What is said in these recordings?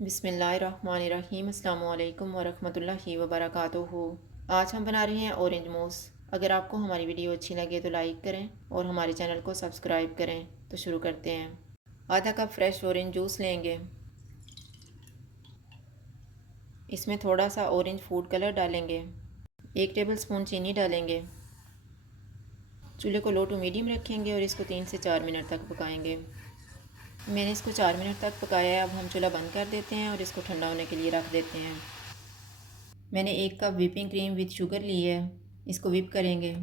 बिस्मिल्लाहिर्रहमानिर्रहीम अस्सलामु अलैकुम वरहमतुल्लाहि वबरकातुहू। आज हम बना रहे हैं ऑरेंज मूस। अगर आपको हमारी वीडियो अच्छी लगे तो लाइक करें और हमारे चैनल को सब्सक्राइब करें। तो शुरू करते हैं। आधा कप फ्रेश ऑरेंज जूस लेंगे। इसमें थोड़ा सा ऑरेंज फूड कलर डालेंगे। 1 टेबल स्पून चीनी डालेंगे। चूल्हे को लो टू मीडियम रखेंगे और इसको 3 से 4 मिनट तक पकाएंगे। मैंने इसको 4 मिनट तक पकाया है। अब हम चूल्हा बंद कर देते हैं और इसको ठंडा होने के लिए रख देते हैं। मैंने 1 cup whipping cream with sugar ली है। इसको व्हिप करेंगे।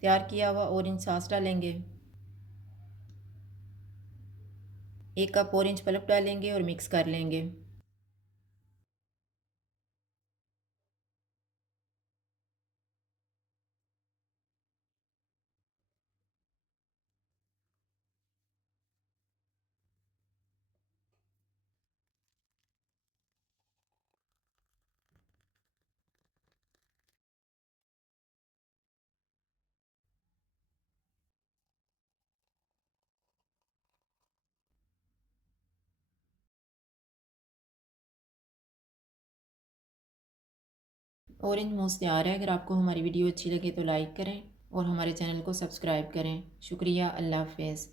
तैयार किया हुआ ऑरेंज सॉस डालेंगे। 1 कप ऑरेंज पल्प डालेंगे और मिक्स कर लेंगे। ऑरेंज मूस तैयार है। अगर आपको हमारी वीडियो अच्छी लगे तो लाइक करें और हमारे चैनल को सब्सक्राइब करें। शुक्रिया। अल्लाह हाफ़िज़।